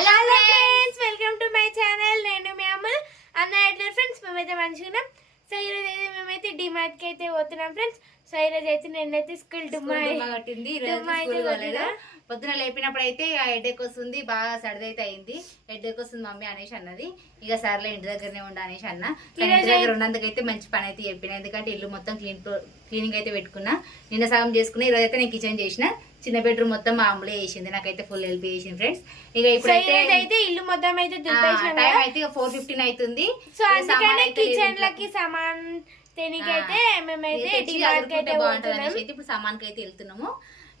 Hello friends, welcome to my channel. నేను మీ అమ్మ అన్న ఎట్లా ఫ్రెండ్స్, మేమైతే మంచిగా. సో ఈరోజు అయితే మేమైతే డిమార్ట్ కి అయితే పోతున్నాం ఫ్రెండ్స్. సో ఈరోజు అయితే నేనైతే స్కూల్ కట్టింది. పొద్దున లేపినప్పుడు అయితే హెడేక్ వస్తుంది, బాగా సర్ది అయితే అయింది. హెడేక్ వస్తుంది మమ్మీ అనేసి అన్నది. ఇక సర్లే ఇంటి దగ్గరనే ఉండ అనేసి అన్న. ఇంటి దగ్గర ఉన్నందుకైతే మంచి పని అయితే చెప్పిన, ఎందుకంటే ఇల్లు మొత్తం క్లీనింగ్ అయితే పెట్టుకున్నా. నిన్న సగం చేసుకున్నా, ఈరోజు అయితే నేను కిచెన్ చేసిన. చిన్న బెడ్రూమ్ మొత్తం మామూలే చేసింది, నాకైతే ఫుల్ హెల్ప్ చేసింది ఫ్రెండ్స్. ఇక ఇప్పుడైతే ఇల్లు మొత్తం అయితే టైం అయితే 4:15 అవుతుంది. సో అందుకనే కిచెన్ లకి సామాన్ తెనికైతే మేమైతే డిమార్ట్ కి అయితే బాగుంటుంది అనేసి అయితే ఇప్పుడు సామాన్ కి అయితే వెళ్తున్నాము.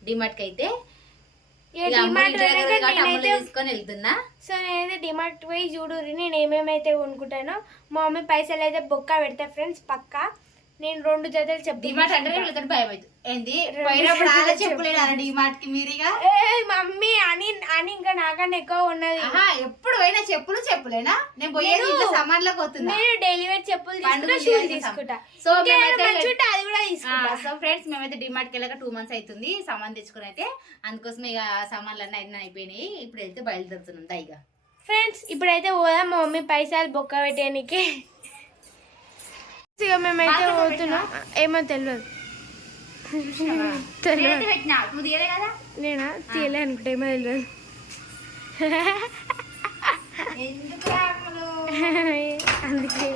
డిమార్ట్ కి అయితే తీసుకొని వెళ్తున్నా. సో నేనైతే డిమార్ట్ పోయి చూడుర్రి నేను ఏమేమైతే కొనుక్కుంటానో. మా మమ్మీ పైసలు అయితే బొక్క పెడతా ఫ్రెండ్స్ పక్కా. నేను 2 జతలు చెప్పు. డిమార్ట్ అంటే వెళ్తాను భయం అవుతుంది. ఏంది పోయినప్పుడు చెప్పలేదు డిమార్ట్ కి మీరుగా మమ్మీ అని ఇంకా నాకన్నా ఎక్కువ ఉన్నది. ఎప్పుడు పోయినా చెప్పులు చెప్పులేనా? నేను పోయేది సామాన్లకు పోతున్నా. నేను డెలివరీ చెప్పులు తీసుకుంటా. సో అది కూడా తీసుకుంటా. సో ఫ్రెండ్స్, మేమైతే డిమార్ట్ కి వెళ్ళక 2 months అవుతుంది సామాన్ తెచ్చుకుని అయితే. అందుకోసం ఇక సామాన్లు అన్నీ అయిపోయినాయి. ఇప్పుడు వెళ్తే బయలుదేరుతున్నాం దైగా ఫ్రెండ్స్. ఇప్పుడైతే పోదాం మా మమ్మీ పైసలు బొక్క పెట్టడానికి. ఇక మేమైతే పోతున్నాం. ఏమో తెలియదు నేనా తీయలే అనుకుంటా, ఏమో తెలియదు. అందుకే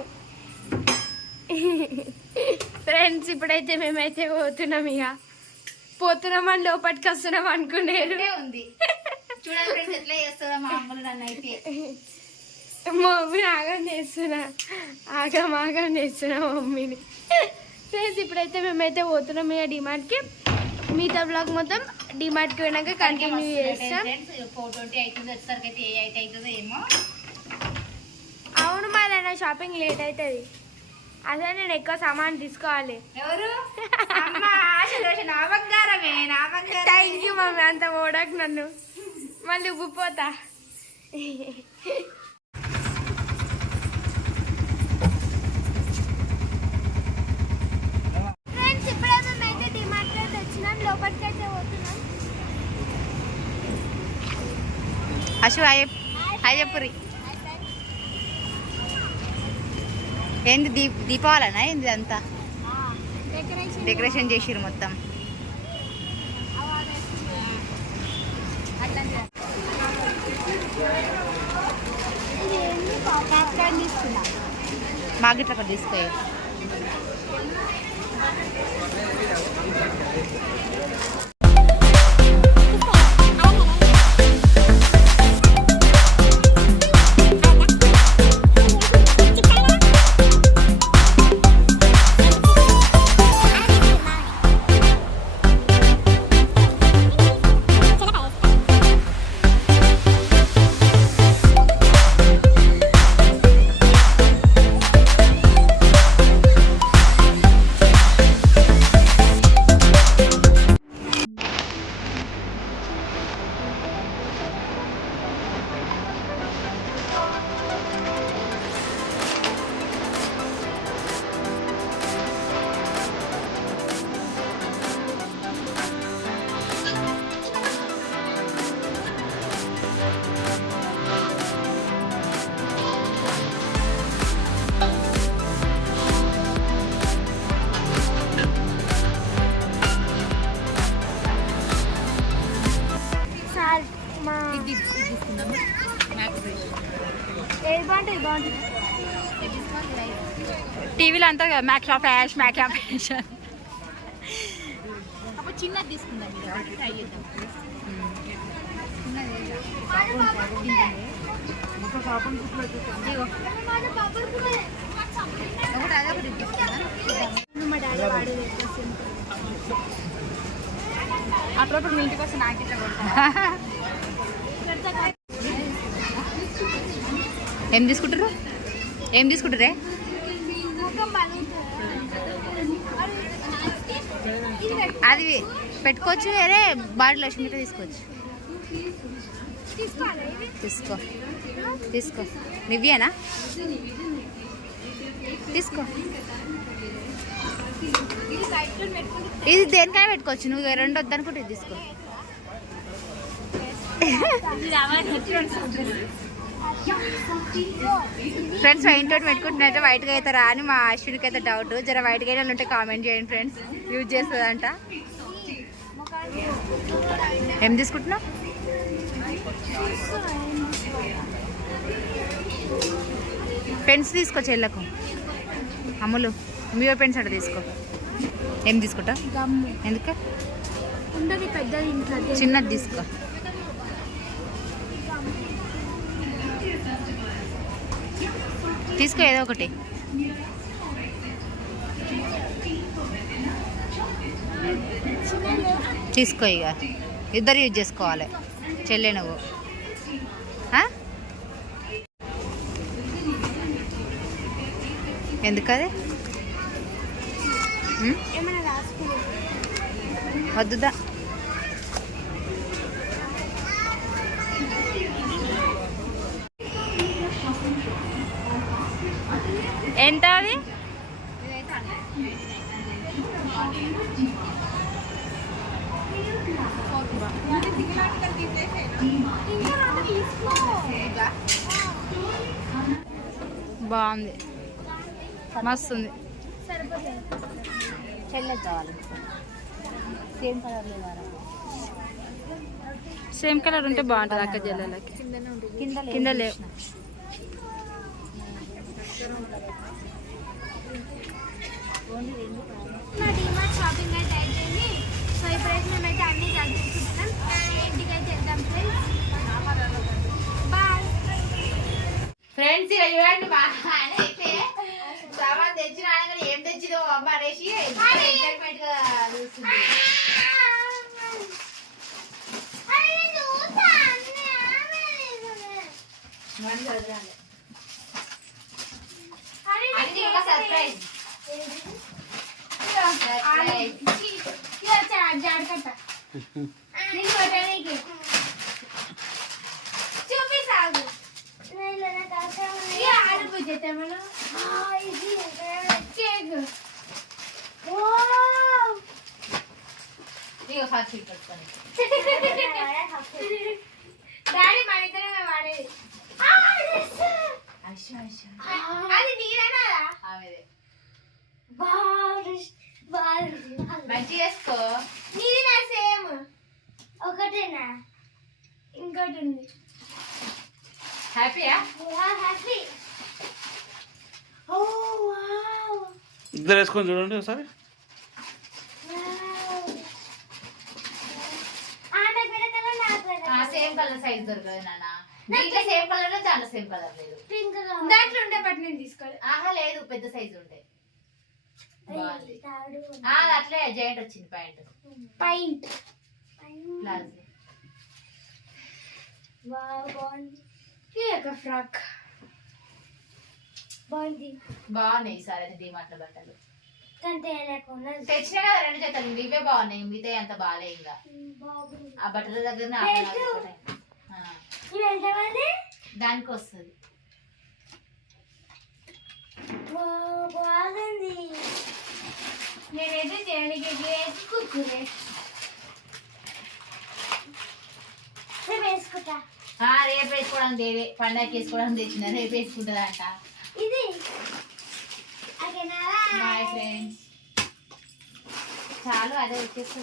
ఫ్రెండ్స్ ఇప్పుడైతే మేమైతే పోతున్నాం. ఇక పోతున్నామని లోపలికి వస్తున్నాం అనుకునేది ఉంది. చూడండి ఎట్లా చేస్తుందా మా అమ్మలు నన్ను అయితే. మమ్మీని ఆగం చేస్తున్నా, ఆగం చేస్తున్నా మమ్మీని. ఫ్రెండ్స్ ఇప్పుడైతే మేమైతే పోతున్నాం ఇక డిమార్ట్కి. మిగతా బ్లాగ్ మొత్తం డిమార్ట్కి పోయినాక కంటిన్యూ చేస్తాం. 4:20 అవుతుంది, వచ్చేసరికి అయితే 8 అవుతుందో ఏమో. అవును, మరి నా షాపింగ్ లేట్ అవుతుంది. అదే నేను ఎక్కువ సామాన్ తీసుకోవాలి. ఎవరు నా బంగారమే, నా బంగారం. థ్యాంక్ యూ మమ్మీ, అంత ఓడకు నన్ను, మళ్ళీ ఉబ్బిపోతా. అశు హాయ్ చెప్పురి. ఏంది దీపావళినా ఏంది అంతా డెకరేషన్ చేసిరు మొత్తం. మాకు ఇట్లా అక్కడ తీసుకో. టీవీలో అంతా మ్యాక్స్ ఆఫ్ యాష్ అప్పుడు చిన్నది తీసుకుందాం. ట్రై చేద్దాం. అప్పుడప్పుడు మీ ఇంటికి వస్తే నాకు ఇట్లా కొడతా. ఏం తీసుకుంటారే? అది పెట్టుకోవచ్చు, వేరే బాడీ లోషన్ మీద తీసుకోవచ్చు. తీసుకో నివ్యేనా? తీసుకో. ఇది దేనికైనా పెట్టుకోవచ్చు. నువ్వు 2 వద్దనుకుంటే తీసుకో. ఫ్రెండ్స్ వైట్ తోటి పెట్టుకుంటున్నట్టు వైట్గా అవుతారా అని మా అశ్వినికి అయితే డౌట్. జర వైట్గా అయినా ఉంటే కామెంట్ చేయండి ఫ్రెండ్స్. యూజ్ చేస్తుందంట. ఏం తీసుకుంటున్నావు? పెన్స్ తీసుకో చెల్లకు. అమ్ములు మీవో పెన్స్ అట్లా తీసుకో. ఏం తీసుకుంటా? ఎందుకు? పెద్దది చిన్నది తీసుకో. తీసుకో ఏదో ఒకటి. తీసుకో. ఇక ఇద్దరు యూజ్ చేసుకోవాలి. చెల్లె నువ్వు ఎందుకది? వద్దుదా. ఎంత అది? బాగుంది, మస్తుంది. చెల్లెకి కావాలి. సేమ్ కలర్ లేదా? సేమ్ కలర్ ఉంటే బాగుంటుంది అక్క చెల్లెలకి. కింద లేవు. నా డిమార్ట్ షాపింగ్ అయితే అయిపోయింది. సో ఇప్పుడైతే మేమైతే అన్నీ చదువుకుంటున్నాం. ఇంటికి అయితే వెళ్దాం ఫ్రెండ్స్. Bye friends. ఇక చూడండి మా ఆయన అయితే సామాన్ తెచ్చిన అనగానే ఏం తెచ్చిదో అమ్మ అనేసి ఎక్సైట్మెంట్ గా చూస్తుంది. అది ఒక సర్ప్రైజ్. చూపిస్తాగు. ఇక ఫస్ట్ షీట్ పెట్టుకొని డాడీ మన ఇద్దరమే వాడేది. అది నీరేనా? ఆమెదే. మంచి చేసుకో. నీది నా సేమ్ ఒకటేనా? ఇంకోటి ఉంది. హ్యాపీయా? హ్యాపీ. ఓ వావ్. ఇద్దరు వేసుకొని చూడండి ఒకసారి. సేమ్ కలర్ సైజ్ దొరకదు నాన్న. దీంట్లో సేమ్ కలర్ దాంట్లో సేమ్ కలర్ లేదు. దాంట్లో ఉండే బట్ నేను తీసుకోవాలి. ఆహా లేదు, పెద్ద సైజు ఉంటాయి. అట్లే జాయింట్ వచ్చింది. పాయింట్ ఫ్రాక్ బాగుంది. బాగున్నాయి ఈసారి అయితే డిమార్ట్ లో బట్టలు తెచ్చినా కదా 2 జతలు. ఇవే బాగున్నాయి, మిగతా అంత బాగాలే. ఇంకా ఆ బట్టల దగ్గర దానికి వస్తుంది. బాగుంది. నేనైతే చేయడానికి కుర్కురే వేసుకుంటా. రేపు వేసుకోవడానికి దేవే పండగకి వేసుకోవడానికి తెచ్చిన. రేపు వేసుకుంటుందంట. ఇది బాయ్ ఫ్రెండ్స్. చాలు అదే వచ్చేస్తుంది.